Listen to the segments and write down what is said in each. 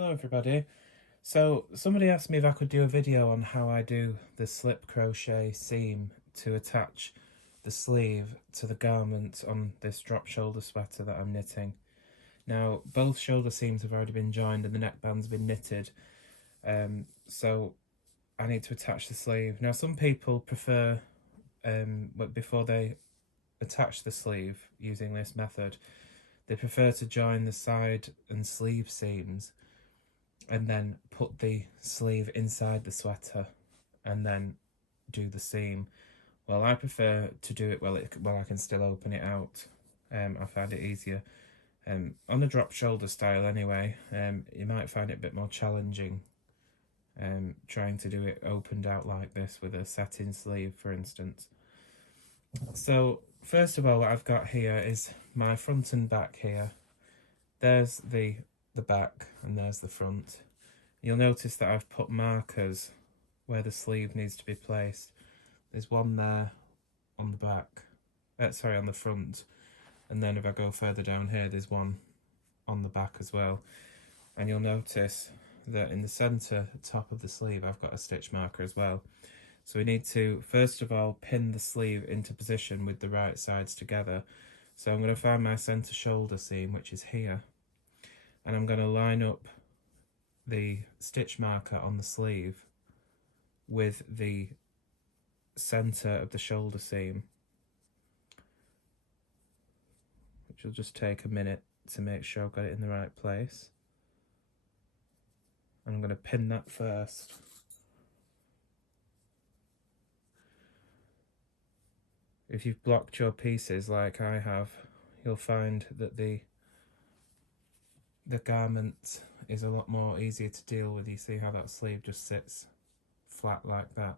Hello everybody. So somebody asked me if I could do a video on how I do the slip crochet seam to attach the sleeve to the garment on this drop shoulder sweater that I'm knitting. Now both shoulder seams have already been joined and the neckband's been knitted, so I need to attach the sleeve. Now some people prefer, before they attach the sleeve using this method, they prefer to join the side and sleeve seams and then put the sleeve inside the sweater and then do the seam. Well, I prefer to do it while I can still open it out. I find it easier. On the drop shoulder style anyway, you might find it a bit more challenging trying to do it opened out like this with a satin sleeve, for instance. So first of all, what I've got here is my front and back here. There's the back and there's the front. You'll notice that I've put markers where the sleeve needs to be placed. There's one there on the back, on the front, and then if I go further down here there's one on the back as well. And you'll notice that in the centre top of the sleeve I've got a stitch marker as well. So we need to first of all pin the sleeve into position with the right sides together. So I'm going to find my centre shoulder seam, which is here, and I'm going to line up the stitch marker on the sleeve with the centre of the shoulder seam, which will just take a minute to make sure I've got it in the right place. And I'm going to pin that first. If you've blocked your pieces like I have, you'll find that the garment is a lot more easier to deal with. You see how that sleeve just sits flat like that.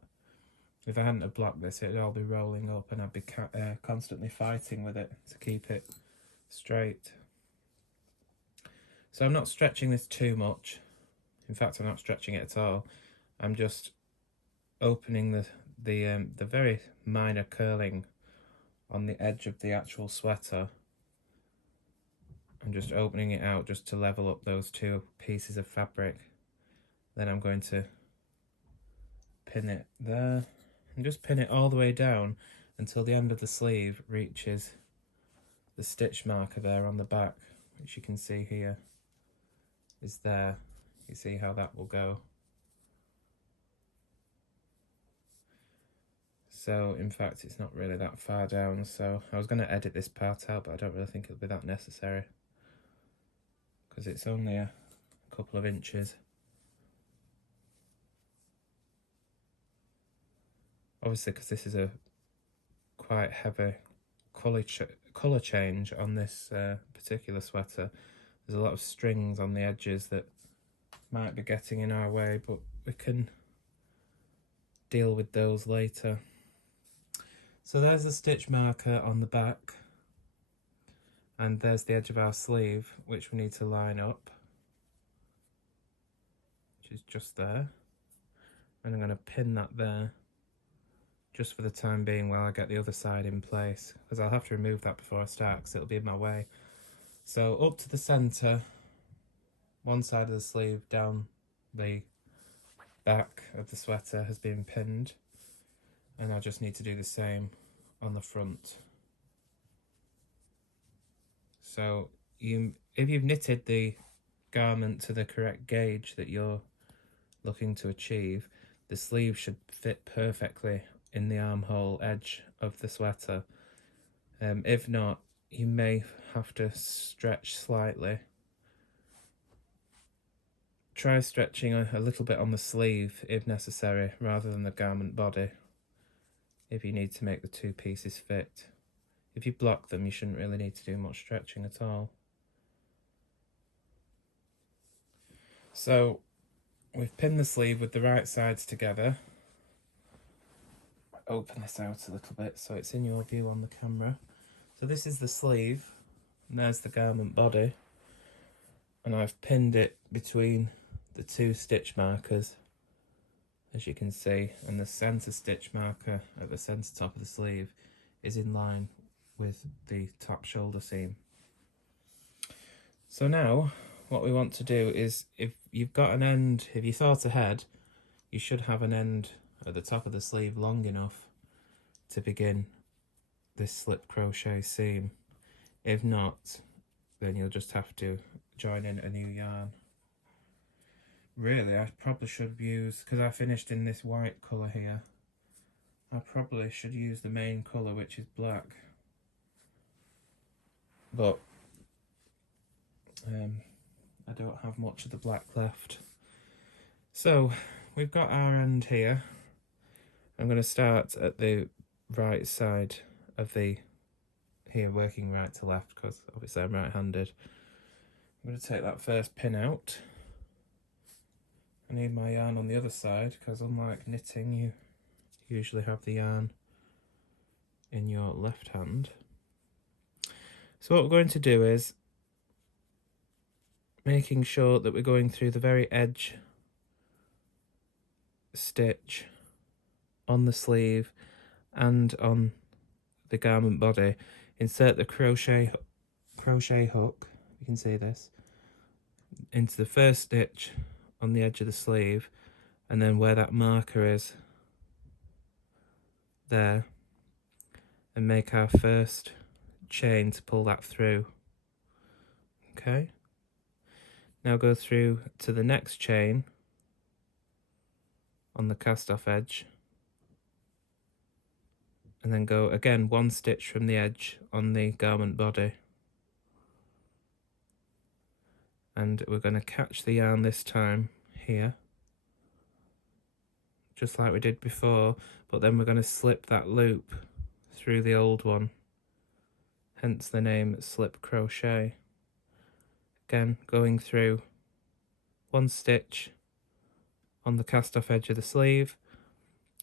If I hadn't have blocked this, it'd all be rolling up and I'd be constantly fighting with it to keep it straight. So I'm not stretching this too much. In fact, I'm not stretching it at all. I'm just opening the very minor curling on the edge of the actual sweater. I'm just opening it out just to level up those two pieces of fabric. Then I'm going to pin it there and just pin it all the way down until the end of the sleeve reaches the stitch marker there on the back, which you can see here is there. You see how that will go. So in fact it's not really that far down, so I was going to edit this part out, but I don't really think it'll be that necessary because it's only a couple of inches. Obviously, because this is a quite heavy colour change on this particular sweater, there's a lot of strings on the edges that might be getting in our way, but we can deal with those later. So there's the stitch marker on the back, and there's the edge of our sleeve, which we need to line up, which is just there. And I'm going to pin that there just for the time being while I get the other side in place, because I'll have to remove that before I start because it'll be in my way. So up to the centre, one side of the sleeve down the back of the sweater has been pinned, and I just need to do the same on the front. So if you've knitted the garment to the correct gauge that you're looking to achieve, the sleeve should fit perfectly in the armhole edge of the sweater. If not, you may have to stretch slightly. Try stretching a little bit on the sleeve if necessary, rather than the garment body, if you need to make the two pieces fit. If you block them, you shouldn't really need to do much stretching at all. So we've pinned the sleeve with the right sides together. Open this out a little bit so it's in your view on the camera. So this is the sleeve, and there's the garment body, and I've pinned it between the two stitch markers, as you can see, and the centre stitch marker at the centre top of the sleeve is in line with the top shoulder seam. So now what we want to do is, if you've got an end, if you thought ahead, you should have an end at the top of the sleeve long enough to begin this slip crochet seam. If not, then you'll just have to join in a new yarn. Really, I probably should use, because I finished in this white colour here, I probably should use the main colour, which is black. But I don't have much of the black left. So we've got our end here. I'm going to start at the right side of the, here, working right to left, because obviously I'm right-handed. I'm going to take that first pin out. I need my yarn on the other side, because unlike knitting, you usually have the yarn in your left hand. So what we're going to do is making sure that we're going through the very edge stitch on the sleeve and on the garment body. Insert the crochet hook, you can see this, into the first stitch on the edge of the sleeve, and then where that marker is there, and make our first chain to pull that through. Okay, now go through to the next chain on the cast off edge, and then go again one stitch from the edge on the garment body, and we're going to catch the yarn this time here, just like we did before, but then we're going to slip that loop through the old one, hence the name slip crochet. Again, going through one stitch on the cast off edge of the sleeve,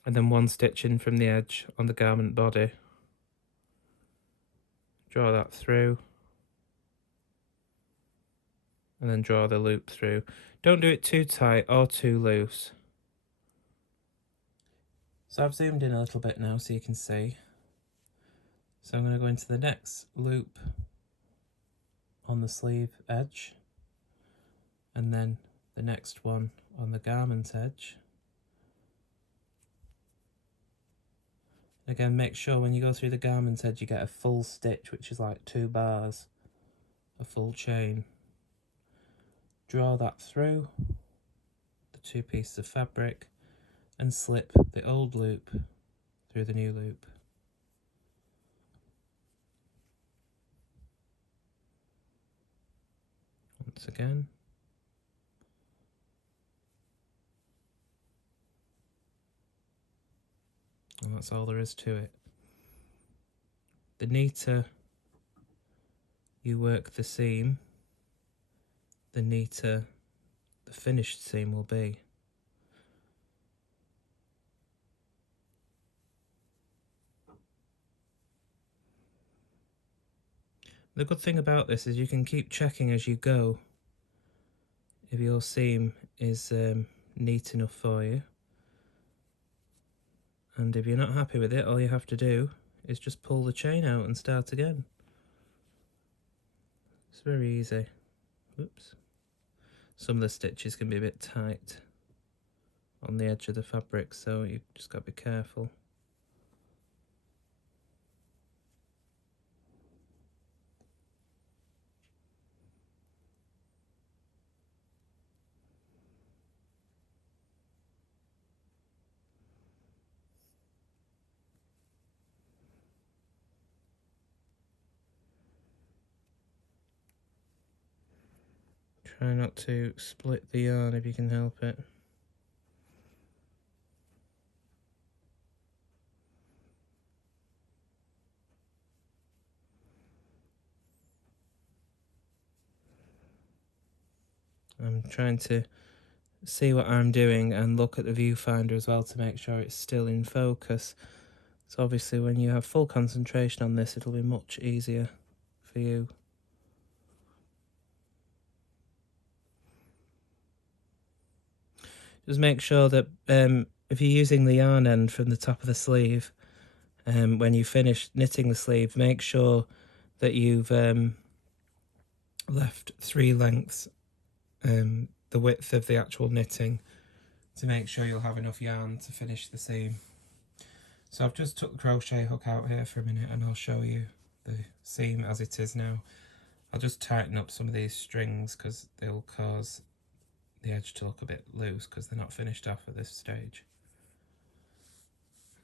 and then one stitch in from the edge on the garment body. Draw that through, and then draw the loop through. Don't do it too tight or too loose. So I've zoomed in a little bit now so you can see. So I'm going to go into the next loop on the sleeve edge, and then the next one on the garment edge. Again, make sure when you go through the garment edge you get a full stitch, which is like 2 bars, a full chain. Draw that through the 2 pieces of fabric and slip the old loop through the new loop. Once again. And that's all there is to it. The neater you work the seam, the neater the finished seam will be. The good thing about this is you can keep checking as you go if your seam is neat enough for you. And if you're not happy with it, all you have to do is just pull the chain out and start again. It's very easy. Oops. Some of the stitches can be a bit tight on the edge of the fabric, so you've just got to be careful. Try not to split the yarn if you can help it. I'm trying to see what I'm doing and look at the viewfinder as well to make sure it's still in focus. So obviously when you have full concentration on this, it'll be much easier for you. Just make sure that if you're using the yarn end from the top of the sleeve, when you finish knitting the sleeve, make sure that you've left 3 lengths the width of the actual knitting to make sure you'll have enough yarn to finish the seam. So I've just took the crochet hook out here for a minute and I'll show you the seam as it is now. I'll just tighten up some of these strings because they'll cause the edge to look a bit loose because they're not finished off at this stage.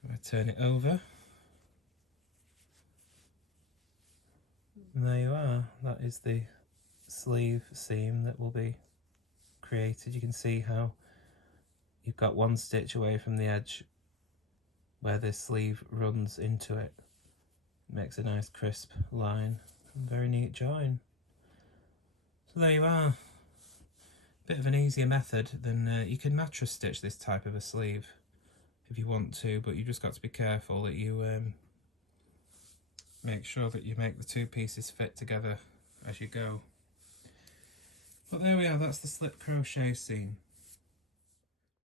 I turn it over, and there you are. That is the sleeve seam that will be created. You can see how you've got one stitch away from the edge where this sleeve runs into it. It makes a nice crisp line. Very neat join. So there you are. Bit of an easier method than you can mattress stitch this type of a sleeve if you want to, but you just got to be careful that you make sure that you make the two pieces fit together as you go. But there we are, that's the slip crochet seam.